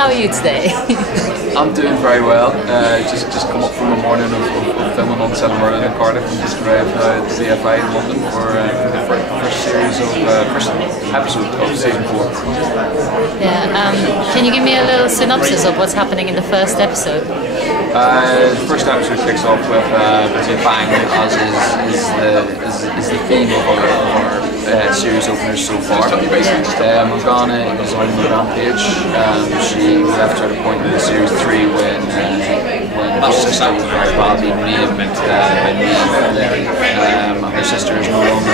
How are you today? I'm doing very well. Just come up from a morning of filming on set of Merlin in Cardiff and just arrived at the CFI in London for the first episode of season 4. Yeah. Can you give me a little synopsis of what's happening in the first episode? The first episode kicks off with a bang, as is the theme of our series openers so far. Morgana is on the rampage. She left her at a point in series 3 when her sister was very badly maimed by me and Larry. Her sister is no longer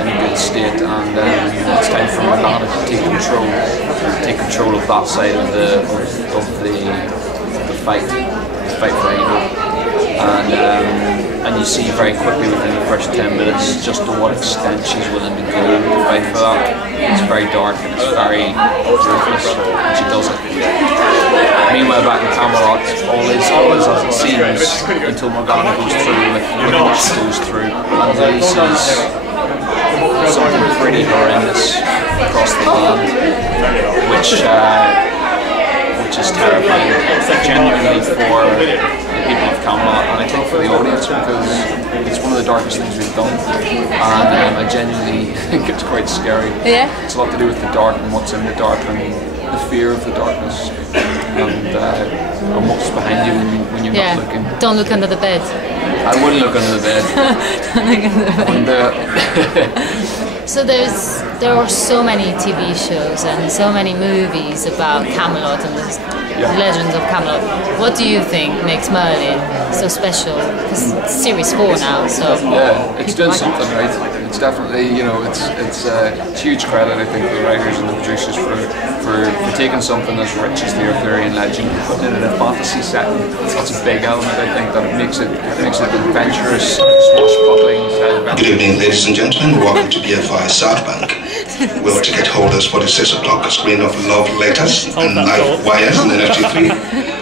in a good state, and it's time for Morgana to take control of that side of the fight for evil. And you see very quickly within the first 10 minutes just to what extent she's willing to go to fight for that. It's very dark and it's very ruthless, and she does it. Meanwhile, back in Camelot, all is as it seems until Morgana goes through with what she goes through and releases something pretty horrendous across the land, which is terrifying, genuinely for the people of Camelot, and I think for the audience, because it's one of the darkest things we've done, and I genuinely think it's quite scary. Yeah. It's a lot to do with the dark and what's in the dark and the fear of the darkness and what's behind you when you're not looking. Don't look under the bed. I wouldn't look under the bed. Don't look under the bed. Wouldn't do it. So there are so many TV shows and so many movies about Camelot and the legends of Camelot. What do you think makes Merlin so special? Because it's series 4 now, so yeah, it's doing something right. It's definitely, it's huge credit, I think, to the writers and the producers for taking something as rich as the Arthurian legend, putting it in a fantasy setting. That's a big element, I think, that makes it adventurous, swashbuckling. Good evening, ladies and gentlemen. Welcome to BFI South Bank. Will ticket holders for the 6 o'clock screen of Love Letters and Live Wires in NFT3.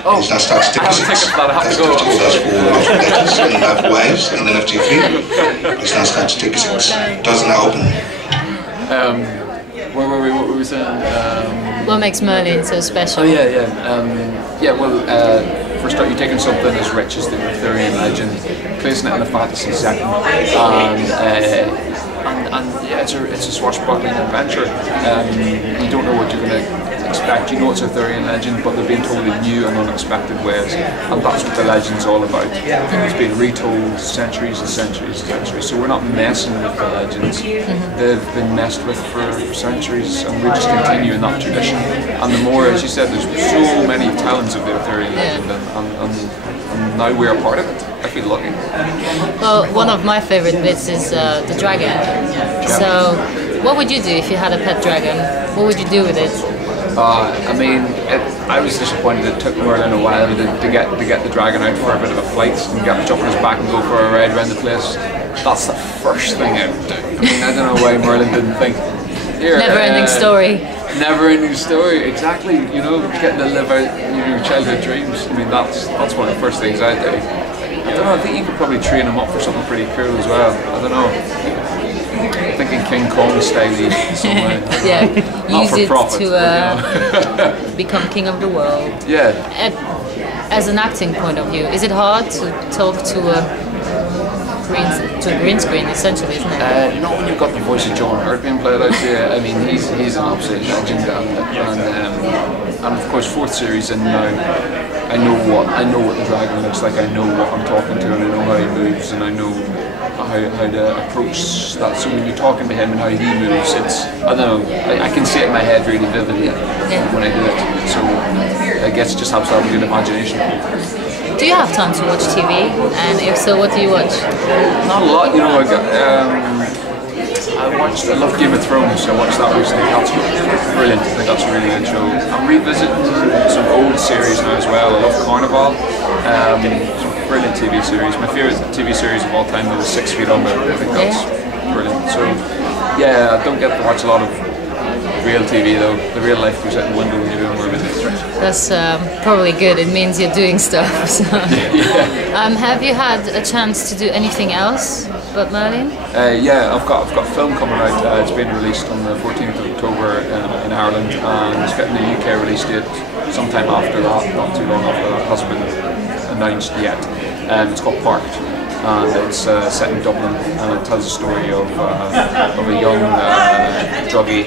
Please now start ticket 6. That's ticket holders for Love Letters and Live Wires in NFT3. Please now start ticket 6. Doors now open. Where were we? What were we saying? What makes Merlin so special? Oh yeah. Well, for a start, you're taking something as rich as the Arthurian legend, placing it in a fantasy setting, and yeah, it's a swashbuckling adventure. You don't know what you're going to expect. You know it's Arthurian legend, but they're being told in new and unexpected ways, and that's what the legend's all about. It's been retold centuries and centuries and centuries. So we're not messing with the legends. They've been messed with for centuries, and we just continue in that tradition. And the more, as you said, there's so many talents of the Arthurian legend, and now we're a part of it. I feel lucky. Well, one of my favourite bits is the dragon. So, what would you do if you had a pet dragon? What would you do with it? I was disappointed it took Merlin a while to get the dragon out for a bit of a flight and jump on his back and go for a ride around the place. That's the first thing I would do. I don't know why Merlin didn't think. Never-ending story. Never-ending story, exactly. Getting to live out your childhood dreams. That's one of the first things I'd do. I don't know. I think you could probably train him up for something pretty cool as well. I don't know. I'm thinking King Kong style somewhere. Yeah, use it profit, to become king of the world. Yeah. As an acting point of view, is it hard to talk to a green screen, essentially, isn't it? Not when you've got the voice of John Hurt being played out there. He's an absolute legend, and of course, 4th series, and now I know what the dragon looks like. I know what I'm talking to, and I know how he moves, and I know how to approach that. So when you're talking to him and how he moves, I don't know, I can see it in my head really vividly when I do it. So I guess it just helps to have a good imagination. Do you have time to watch TV? And if so, what do you watch? Not a lot, I love Game of Thrones. I watched that recently. That's brilliant. I think that's a really good show. I'm revisiting some old series now as well. I love Carnival. Some brilliant TV series. My favourite TV series of all time was 6 Feet Under. I think that's brilliant. So yeah, I don't get to watch a lot of real TV though. The real life goes out the window when you're doing more of it. That's probably good. It means you're doing stuff. So. Have you had a chance to do anything else about Merlin? Yeah, I've got a film coming out. It's being released on the 14th of October in Ireland, and it's getting the UK release date sometime after that, not too long after that. It hasn't been announced yet. It's called Parked, and it's set in Dublin, and it tells the story of a young druggie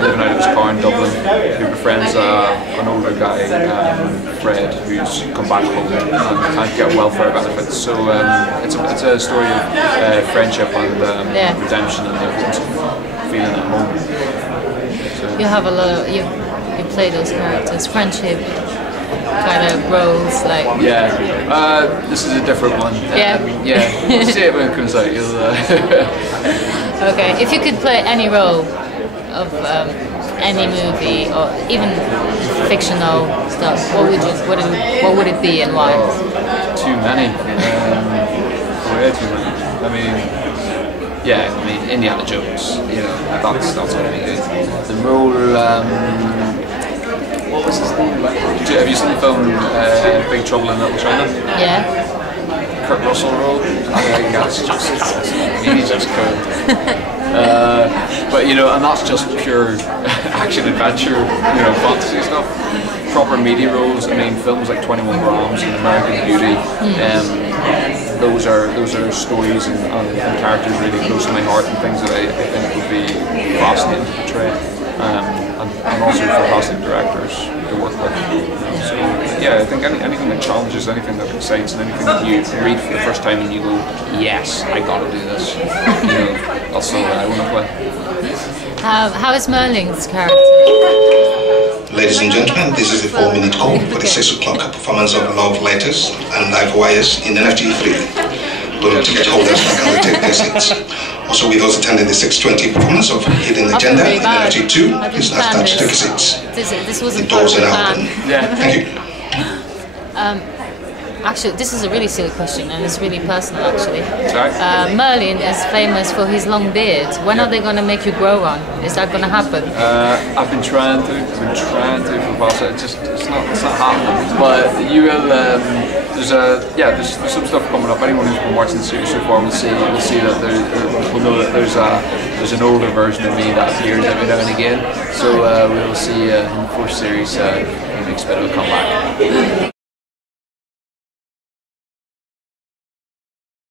living out of his car in Dublin, who befriends an older guy, Fred, who's come back home and can't get welfare benefits. So it's a story of friendship and redemption and the importance of feeling at home. So, you have a lot of you play those characters, friendship kind of roles, like this is a different one. Yeah. See it when it comes out. Okay, if you could play any role of any movie or even fictional stuff, what would it be and why? Too many. Way too many. I mean, Indiana Jones. That's gonna be good. The role. What was his name? Have you seen the film Big Trouble in Little China? Yeah. Kurt Russell role. I think that's he's just cool. But and that's just pure action adventure, fantasy stuff. Proper media roles. I mean, films like 21 Grams and American Beauty. Those are stories and characters really close to my heart, and things that I think would be fascinating to portray. And also fantastic directors to work with. So yeah, I think anything that challenges, anything that excites, and anything that you read for the first time and you go, yes, I gotta do this. That's the way I want to play. How is Merlin's character? Ladies and gentlemen, this is the 4-minute call for the 6 o'clock performance of Love Letters and Live Wires in NFT3. Will ticket holders can retake their seats. Also, with those attending the 6:20 performance of Hidden Agenda in NFT2, please now start to take your seats. This wasn't the doors are now planned. open. Yeah. Thank you. Actually, this is a really silly question, and it's really personal. Actually, Sorry? Merlin is famous for his long beard. When are they going to make you grow one? Is that going to happen? I've been trying to for the past. It's not happening. But you will. There's some stuff coming up. Anyone who's been watching the series so far will see that we'll know that there's an older version of me that appears every now and again. So we will see in the fourth series. He makes a bit of a comeback.